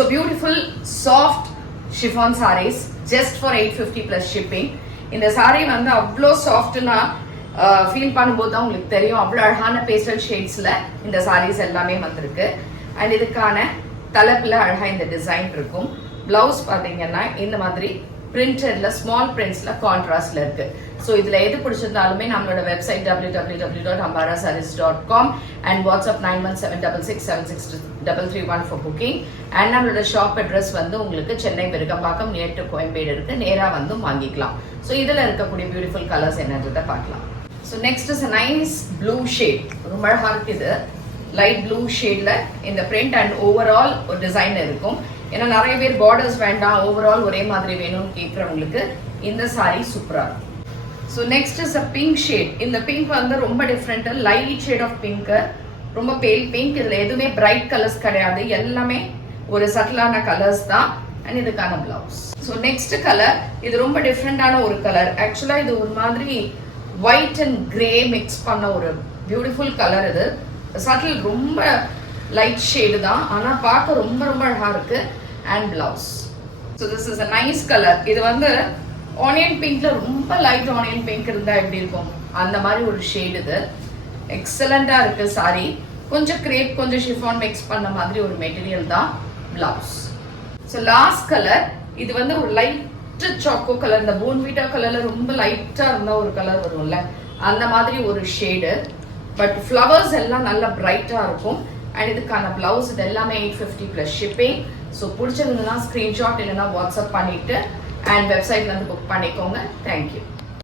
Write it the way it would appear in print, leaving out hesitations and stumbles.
So beautiful soft chiffon sarees just for 850 plus shipping. இந்த saree வந்து அவ்வளோ சாஃப்ட்னா feel பண்ணும்போது தான் உங்களுக்கு தெரியும். அவ்வளோ அழகான பேஸ்டல் ஷேட்ஸில் இந்த சாரீஸ் எல்லாமே வந்திருக்கு. அண்ட் இதுக்கான தலைப்பில் அழகாக இந்த டிசைன் இருக்கும். பிளவுஸ் பார்த்தீங்கன்னா இந்த மாதிரி பிரிண்டட்ல ஸ்மால் பிரிண்ட்ஸ்ல கான்ட்ராஸ்ட்ல இருக்கு. ஸோ இதுல எது பிடிச்சிருந்தாலுமே நம்மளோட website www.ambarasarees.com and WhatsApp 9176667631 for booking. And நம்மளோட ஷாப் அட்ரஸ் வந்து உங்களுக்கு சென்னை பெருக்கம்பாக்கம் நியர் டு கோயம்பேடு இருக்கு. நேரா வந்து வாங்கிக்கலாம். ஸோ இதுல இருக்கக்கூடிய பியூட்டிஃபுல் கலர்ஸ் என்னன்றதை பார்க்கலாம். So next is nice blue shade. ரொம்ப அழகா இருக்கு. இது லைட் ப்ளூ ஷேட்ல இந்த பிரிண்ட் அண்ட் ஓவரால் ஒரு டிசைன் இருக்கும். ஏன்னா நிறைய பேர் பார்டர்ஸ் வேண்டாம், ஓவரால் ஒரே மாதிரி வேணும்னு கேட்குறவங்களுக்கு இந்த சாரி சூப்பரா இருக்கும். So next is a pink shade. இந்த பிங்க் வந்து ரொம்ப different, light shade of pink, ரொம்ப பேல் பிங்க். இதுல எதுவுமே பிரைட் கலர்ஸ் கிடையாது, எல்லாமே ஒரு சட்டிலான கலர்ஸ் தான். அண்ட் இதுக்கான பிளவுஸ். ஸோ நெக்ஸ்ட் கலர் இது ரொம்ப டிஃப்ரெண்டான ஒரு கலர். ஆக்சுவலா இது ஒரு மாதிரி ஒயிட் அண்ட் கிரே மிக்ஸ் பண்ண ஒரு பியூட்டிஃபுல் கலர். இது சட்டில் ரொம்ப லைட் ஷேடு தான், ஆனா பார்க்க ரொம்ப ரொம்ப அழகா இருக்கு. And blouse. So this is a nice colour. இது வந்து ஆனியன் பிங்க்ல ரொம்ப லைட் ஆனியன் பிங்க் இருந்தா எப்படி இருக்கும் அந்த மாதிரி ஒரு ஷேடு. இது எக்ஸலண்டா இருக்கு சாரி. கொஞ்சம் கிரேப் கொஞ்சம் ஷிஃபான் மிக்ஸ் பண்ண மாதிரி ஒரு மெட்டீரியல் தான் பிளவுஸ். ஸோ லாஸ்ட் கலர் இது வந்து ஒரு லைட் சாக்கோ கலர். இந்த போன்விட்டா கலர்ல ரொம்ப லைட்டா இருந்தா ஒரு கலர் வரும்ல, அந்த மாதிரி ஒரு ஷேடு. பட் ஃப்ளவர்ஸ் எல்லாம் நல்லா பிரைட்டா இருக்கும். அண்ட் இதுக்கான பிளவுஸ் இது எல்லாமே 850 பிளஸ் ஷிப்பிங். ஸோ பிடிச்சிருந்ததுன்னா ஸ்கிரீன்ஷாட் இல்லைன்னா வாட்ஸ்அப் பண்ணிட்டு அண்ட் வெப்சைட்ல இருந்து புக் பண்ணிக்கோங்க. தேங்க்யூ.